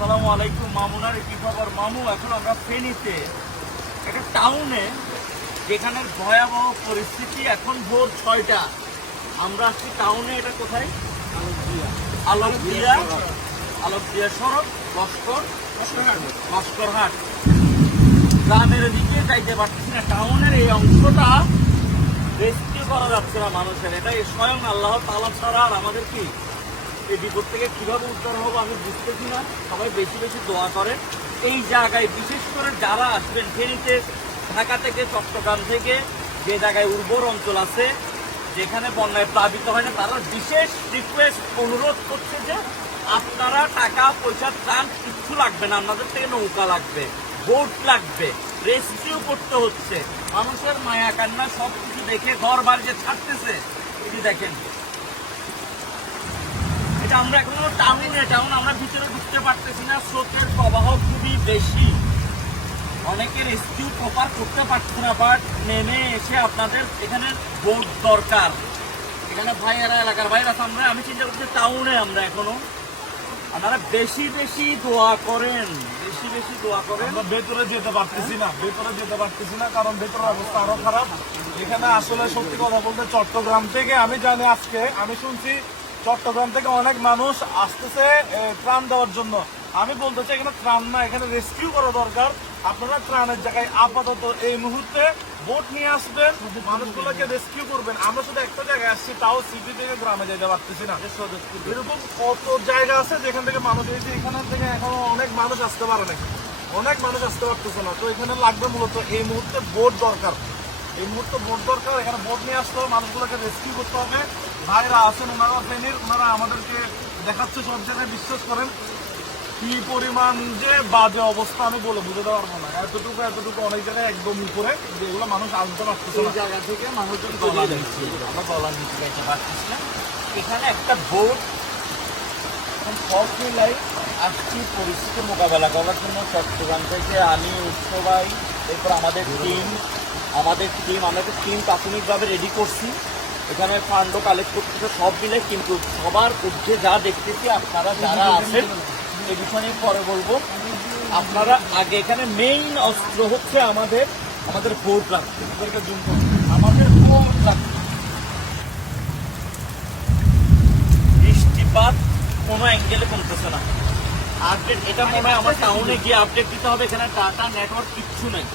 আসসালামু আলাইকুম। মামুনার কি খবর? মামু, এখন আমরা ফেনীতে একটা টাউনে, যেখানে ভয়াবহ পরিস্থিতি। এখন ভোর 6টা, আমরা আসছি টাউনে। এটা কোথায়? আলোকদিয়া সড়ক, লস্করহাট গ্রামের দিকে যাইতে পারছি না। টাউনের এই অংশটা রেস্কিউ করা যাচ্ছে না মানুষের। এটা স্বয়ং আল্লাহ তাআলা ছাড়া আর আমাদের কি এই বিপদ থেকে কিভাবে উদ্ধার হবো আমি বুঝতেছি না। সবাই বেশি বেশি দোয়া করেন। এই জায়গায় বিশেষ করে যারা আসবেন ফেনীতে, ঢাকা থেকে, চট্টগ্রাম থেকে, যে জায়গায় উর্বর অঞ্চল আছে, যেখানে বন্যায় প্লাবিত হয় না, তারা বিশেষ রিকোয়েস্ট, অনুরোধ করছে যে আপনারা টাকা পয়সা ত্রাণ কিচ্ছু লাগবে না, আপনাদের থেকে নৌকা লাগবে, বোট লাগবে। রেস্কিউ করতে হচ্ছে। মানুষের মায়া কান্না সব কিছু দেখে ঘর বাড়ি যে ছাড়তেছে, এটি দেখেন। এটা আমরা এখন টাউন, আমরা ভিতরে ঢুকতে পারতেছি না। স্রোতের প্রবাহ খুবই বেশি, অনেকে রেস্কিউ প্রপার করতে পারছে না। বাট নেমে এসে আপনাদের এখানে বোট দরকার। এখানে ভাইয়েরা, এলাকার ভাইয়েরা, আমি চিন্তা করছি টাউনে আমরা এখনো। আপনারা বেশি বেশি দোয়া করেন, বেশি বেশি দোয়া করেন। আমরা ভেতরে যেতে পারতেছি না, কারণ ভেতরের অবস্থা আরো খারাপ। এখানে আসলে সত্যি কথা বলতে চট্টগ্রাম থেকে আমি জানি, আজকে আমি শুনছি চট্টগ্রাম থেকে অনেক মানুষ আসতেছে ত্রাণ দেওয়ার জন্য। আমি বলতে চাই এখানে ত্রাণ না, এখানে রেস্কিউ করা দরকার। আপনারা ত্রাণের জায়গায় আপাতত এই মুহূর্তে বোট নিয়ে আসবেন, মানুষগুলোকে রেস্কিউ করবেন। আমরা শুধু একটা জায়গায় আসছি, তাও সিটি থেকে গ্রামে যেতে পারতেছি না। এরকম কত জায়গা আছে যেখান থেকে মানুষ এসে, এখান থেকে এখনো অনেক মানুষ আসতে পারে না, অনেক মানুষ আসতে পারতেছে না। তো এখানে লাগবে মূলত এই মুহূর্তে বোট দরকার, এই মুহূর্তে বোট দরকার। এখানে বোট নিয়ে আসতে হবে, মানুষগুলোকে রেস্কিউ করতে হবে। ভাইরা আছেন, ওনারা ফেনীর, ওনারা আমাদেরকে দেখাচ্ছে সব জায়গায়। বিশ্বাস করেন কি পরিমাণ যে বাজে অবস্থা আমি বলে বুঝতে পারবো না। এতটুকু অনেক জায়গায় একদম উপরে, যেগুলো মানুষ আসতে পারতেছে এই জায়গা থেকে মানুষজন গলা নিচ্ছে, আমরা গলা নিতে যাইতে পারছিস না। এখানে একটা বোট, সব মিলাই আসছি পরিস্থিতি মোকাবেলা করার জন্য। চট্টগ্রাম থেকে আমি, উৎস ভাই, এরপর আমাদের টিম আমরা একটা টিম প্রাথমিকভাবে রেডি করছি। এখানে ফান্ড কালেক্ট করতেছে সব মিলে, কিন্তু সবার ঊর্ধ্বে যা দেখতেছি আপনারা যারা আছেন, এই বিষয় নিয়ে পরে বলবো। আপনারা আগে, এখানে মেইন অস্ত্র হচ্ছে আমাদের ভোট লাগবে, আমাদের ভোট লাগবে। বৃষ্টিপাত কোনো অ্যাঙ্গেলে কমতেছে না। আপডেট এটা মনে হয় আমার টাউনে গিয়ে আপডেট দিতে হবে। এখানে ডাটা নেটওয়ার্ক কিচ্ছু নেই।